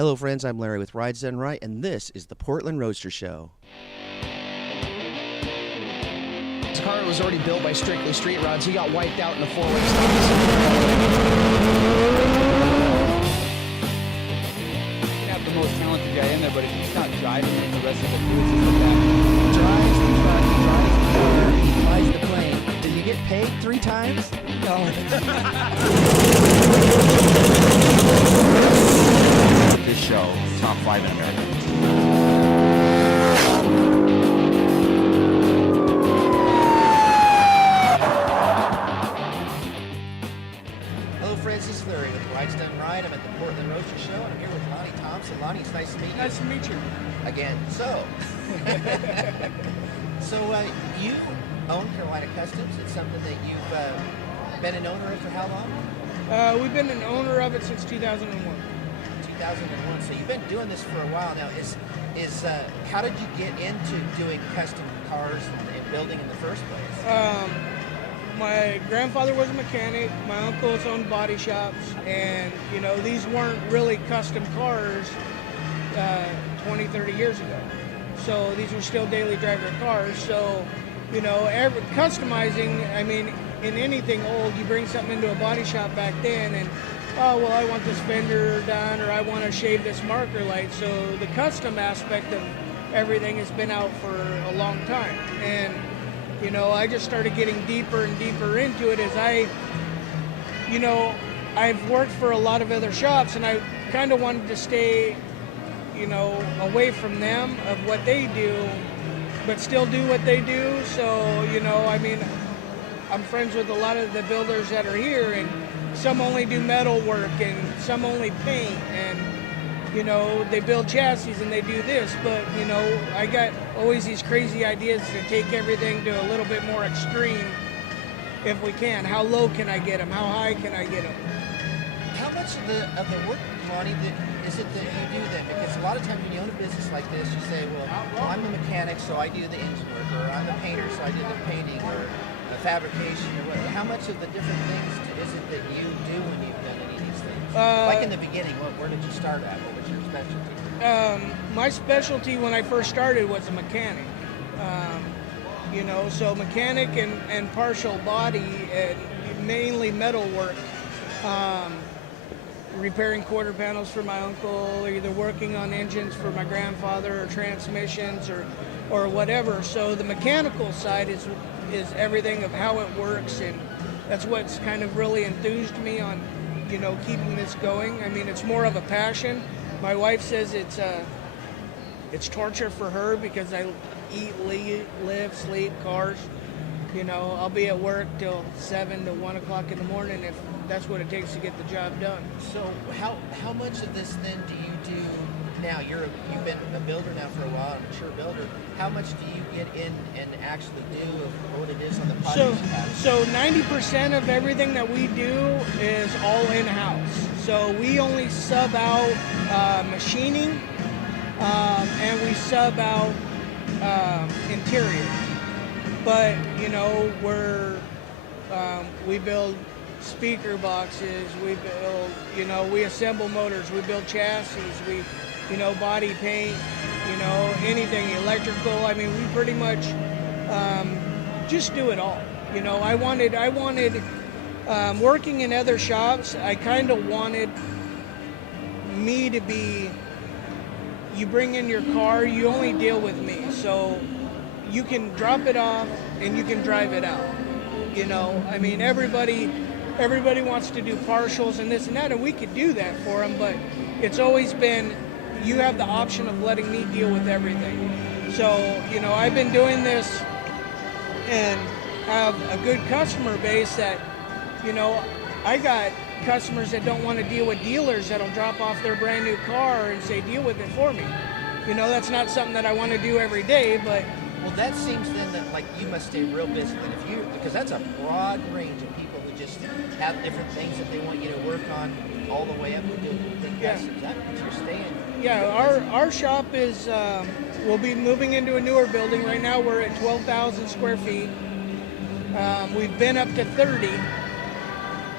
Hello friends, I'm Larry with Rides Done Right, and this is the Portland Roadster Show. This car was already built by Strictly Street Rods. He got wiped out in the four-way stops. You can have the most talented guy in there, but if he's not driving it, the rest of the crew is just back. Drives the truck, drives the car, flies the plane. Did you get paid 3 times? No. This show, top 5 in America. Hello friends, this is Larry with Rides Done Right. I'm at the Portland Roadster Show, and I'm here with Lonnie Thompson. Lonnie, it's nice to meet you. Nice to meet you. Again. So you own Carolina Kustoms. It's something that you've been an owner of for how long? We've been an owner of it since 2001. 2001. So you've been doing this for a while now. How did you get into doing custom cars and building in the first place? My grandfather was a mechanic. My uncles owned body shops, and these weren't really custom cars 20, 30 years ago. So these were still daily driver cars. So customizing. I mean, in anything old, you bring something into a body shop back then, and I want this fender done, or I want to shave this marker light. So the custom aspect of everything has been out for a long time, and I just started getting deeper and deeper into it as I've worked for a lot of other shops, and I kind of wanted to stay, away from them of what they do, but still do what they do. So, I'm friends with a lot of the builders that are here, and some only do metal work and some only paint, and they build chassis and they do this, but I got always these crazy ideas to take everything to a little bit more extreme if we can. How low can I get them? How high can I get them? How much of the work, Lonnie, is it that you do then? Because a lot of times when you own a business like this, you say, well, I'm a mechanic, so I do the engine work, or I'm a painter, so I do the painting, or fabrication, or whatever. How much of the different things is it that you do when you've done any of these things? Like in the beginning, where did you start at? What was your specialty? My specialty when I first started was a mechanic. So mechanic and partial body, and mainly metal work. Repairing quarter panels for my uncle, either working on engines for my grandfather, or transmissions, or whatever. So the mechanical side is everything of how it works, and that's what's kind of really enthused me on keeping this going. I mean, it's more of a passion. My wife says it's torture for her because I eat, live, sleep cars. I'll be at work till 7 to 1 o'clock in the morning if that's what it takes to get the job done. So how much of this then do you do now? You've been a builder now for a while, a mature builder. How much do you get in and actually do of what it is on the project? So 90% of everything that we do is all in-house. So we only sub out machining, and we sub out interior. But we build speaker boxes, we build, we assemble motors, we build chassis, we, body paint, anything electrical. I mean, we pretty much just do it all. I wanted working in other shops, I kind of wanted me to be, you bring in your car, you only deal with me. So you can drop it off and you can drive it out. I mean, everybody wants to do partials and this and that, and we could do that for them, but it's always been, you have the option of letting me deal with everything. So, I've been doing this and have a good customer base that, I got customers that don't want to deal with dealers that'll drop off their brand new car and say, deal with it for me. That's not something that I want to do every day, but well, that seems then that you must stay real busy then because that's a broad range of people who just have different things that they want you to work on all the way up to doing big customs. That means you're staying. Yeah, our shop is, we'll be moving into a newer building. Right now we're at 12,000 square feet. We've been up to 30.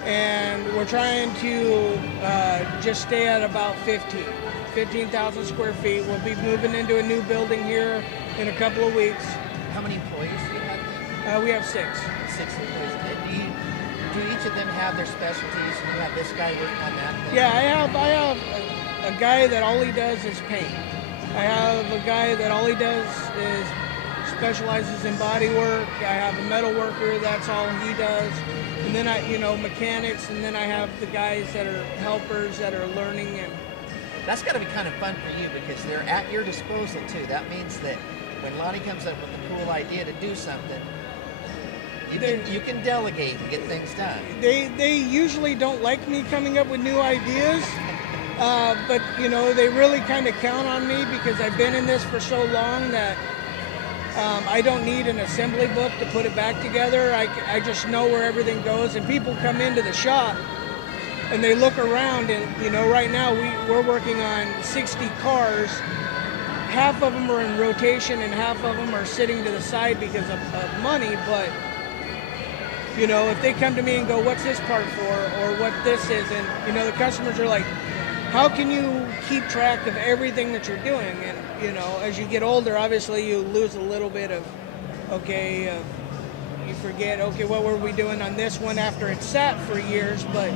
and we're trying to just stay at about 15,000 square feet. We'll be moving into a new building here in a couple of weeks. How many employees do you have there? We have 6. 6 employees. Do each of them have their specialties? And you have this guy working on that thing? Yeah, I have a guy that all he does is paint. I have a guy that all he does is specializes in body work. I have a metal worker, that's all he does. And then mechanics, and then I have the guys that are helpers that are learning. And That's got to be kind of fun for you because they're at your disposal too. That means that when Lonnie comes up with a cool idea to do something, you can delegate and get things done. They usually don't like me coming up with new ideas, but they really kind of count on me because I've been in this for so long that I don't need an assembly book to put it back together. I just know where everything goes, and people come into the shop and they look around, and right now we're working on 60 cars. Half of them are in rotation and half of them are sitting to the side because of money, but if they come to me and go, what's this part for, or what this is, and the customers are like, how can you keep track of everything that you're doing? And as you get older, obviously you lose a little bit of, you forget, what were we doing on this one after it sat for years, but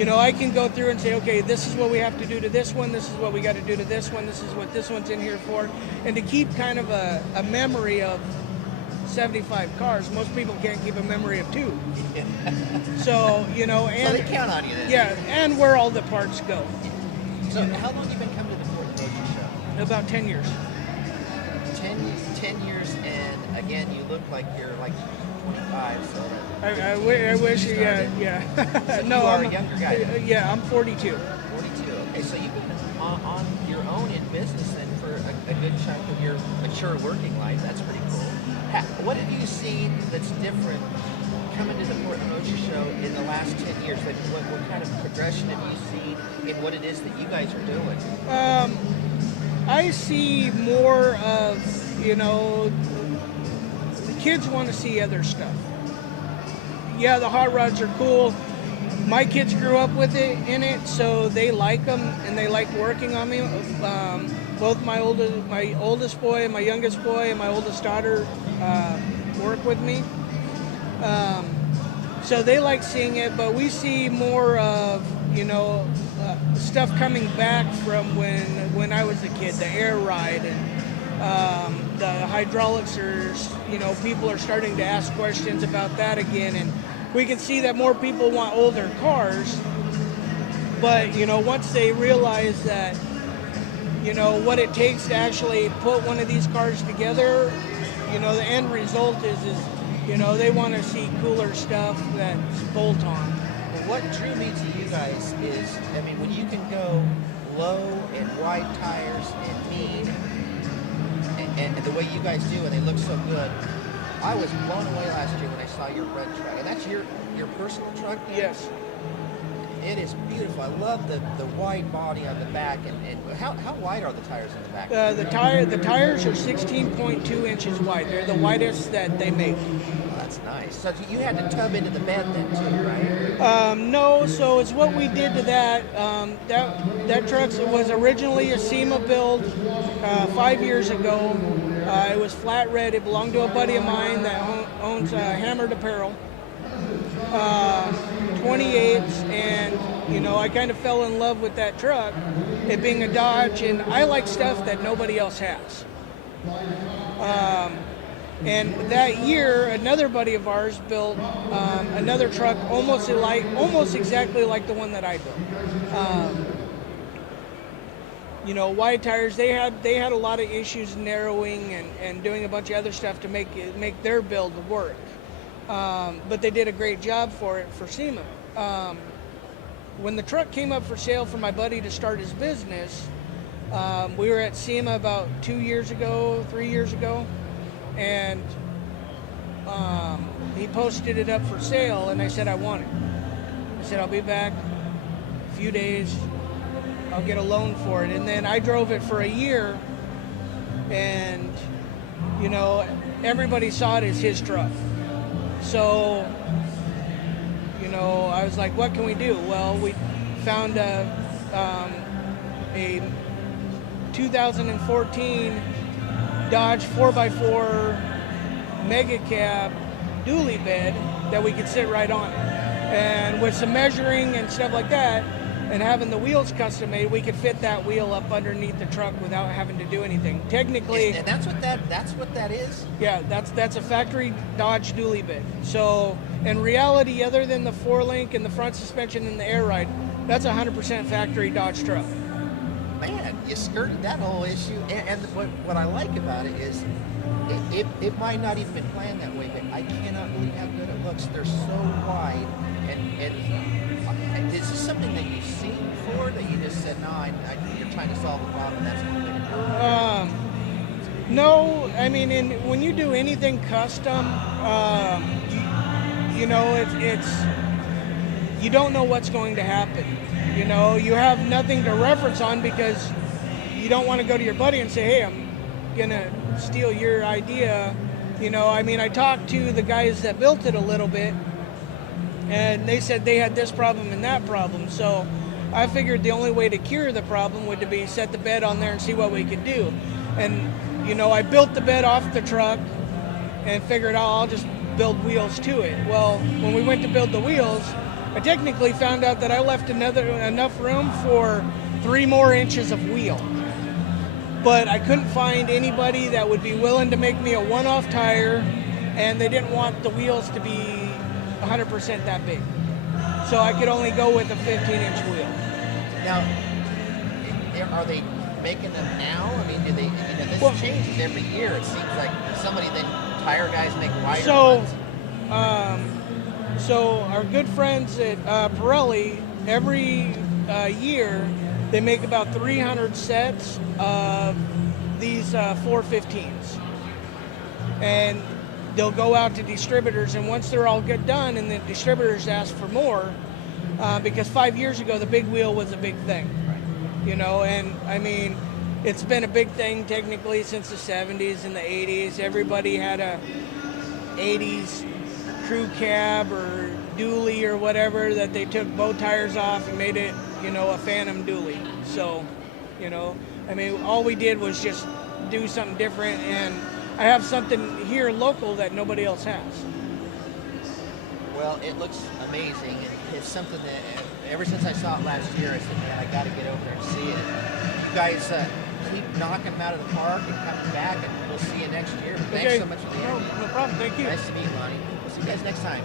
I can go through and say, okay, this is what we have to do to this one, this is what we got to do to this one, this is what this one's in here for, and to keep kind of a memory of 75 cars. Most people can't keep a memory of 2. So, and so they count on you then. Yeah, and where all the parts go. So how long have you been coming to the Portland Roadster Show? About 10 years. 10 years, and again, you look like you're like 25, so I wish, yeah. So No, you are I'm a younger guy. Yeah, I'm 42. 42. Okay, so you've been on your own in business then for a good chunk of your mature working life. That's pretty cool. What have you seen that's different coming to the Portland Roadster Show in the last 10 years? Like what kind of progression have you seen in what it is that you guys are doing? I see more of, the kids want to see other stuff. Yeah, the hot rods are cool. My kids grew up with it in it, so they like them and they like working on me. Both my oldest boy and my youngest boy and my oldest daughter work with me. So they like seeing it, but we see more of, stuff coming back from when I was a kid, the air ride and the hydraulics are, people are starting to ask questions about that again, and we can see that more people want older cars, but, once they realize that, what it takes to actually put one of these cars together, the end result is they want to see cooler stuff that's bolt-on. Well, what drew me to you guys is, when you can go low and wide tires and mean, and the way you guys do, and they look so good, I was blown away last year when I saw your red truck. And that's your personal truck? Yes. It is beautiful. I love the wide body on the back. And how wide are the tires in the back? The tires are 16.2 inches wide. They're the widest that they make. Oh, that's nice. So you had to tub into the bed then too, right? No, so it's what we did to that. That truck was originally a SEMA build 5 years ago. It was flat red. It belonged to a buddy of mine that owns Hammered Apparel. 28s, and I kind of fell in love with that truck, it being a Dodge, and I like stuff that nobody else has. And that year, another buddy of ours built another truck almost exactly like the one that I built. Wide tires. They had a lot of issues narrowing and doing a bunch of other stuff to make their build work. But they did a great job for SEMA. When the truck came up for sale for my buddy to start his business, we were at SEMA about 3 years ago, and he posted it up for sale, and I said, I want it. I said, I'll be back a few days, I'll get a loan for it. And then I drove it for a year, and everybody saw it as his truck. So, You know, I was like, what can we do? Well, we found a 2014 Dodge 4x4 Mega Cab dually bed that we could sit right on it. And with some measuring and stuff like that, and having the wheels custom made, we could fit that wheel up underneath the truck without having to do anything. Technically, And that's what that is. yeah, that's a factory Dodge dually bed. So in reality, other than the 4-link and the front suspension and the air ride, that's 100% factory Dodge truck. Man, you skirted that whole issue. And what I like about it is, it might not even been planned that way, but I cannot believe how good it looks. They're so wide, and is this something that you've seen before that you just said, no, you're trying to solve a problem, that's what they're doing? No, I mean, when you do anything custom, you know, it's you don't know what's going to happen. You know, you have nothing to reference on because you don't want to go to your buddy and say, hey, I'm gonna steal your idea. You know, I mean, I talked to the guys that built it a little bit, and they said they had this problem and that problem. So I figured the only way to cure the problem would be set the bed on there and see what we could do. And, you know, I built the bed off the truck and figured, oh, I'll just build wheels to it. Well, when we went to build the wheels, I technically found out that I left enough room for 3 more inches of wheel. But I couldn't find anybody that would be willing to make me a one-off tire, and they didn't want the wheels to be 100% that big. So I could only go with a 15-inch wheel. Now, are they making them now? I mean, do they? You know, this Well, changes every year. It seems like tire guys make wider So, ones. so our good friends at Pirelli, every year, they make about 300 sets of these 415s. And they'll go out to distributors, and once they're all get done, and the distributors ask for more, because 5 years ago the big wheel was a big thing, you know. And I mean, it's been a big thing technically since the 70s and the 80s. Everybody had a 80s crew cab or dually or whatever that they took bow tires off and made it, you know, a Phantom dually. So, you know, I mean, all we did was just do something different, and I have something here local that nobody else has. Well, it looks amazing. It's something that ever since I saw it last year, I said, man, I got to get over there and see it. You guys keep knocking them out of the park and coming back, and we'll see you next year. Thanks so much for the interview. No problem. Thank you. Nice to meet you, Lonnie. We'll see you guys next time.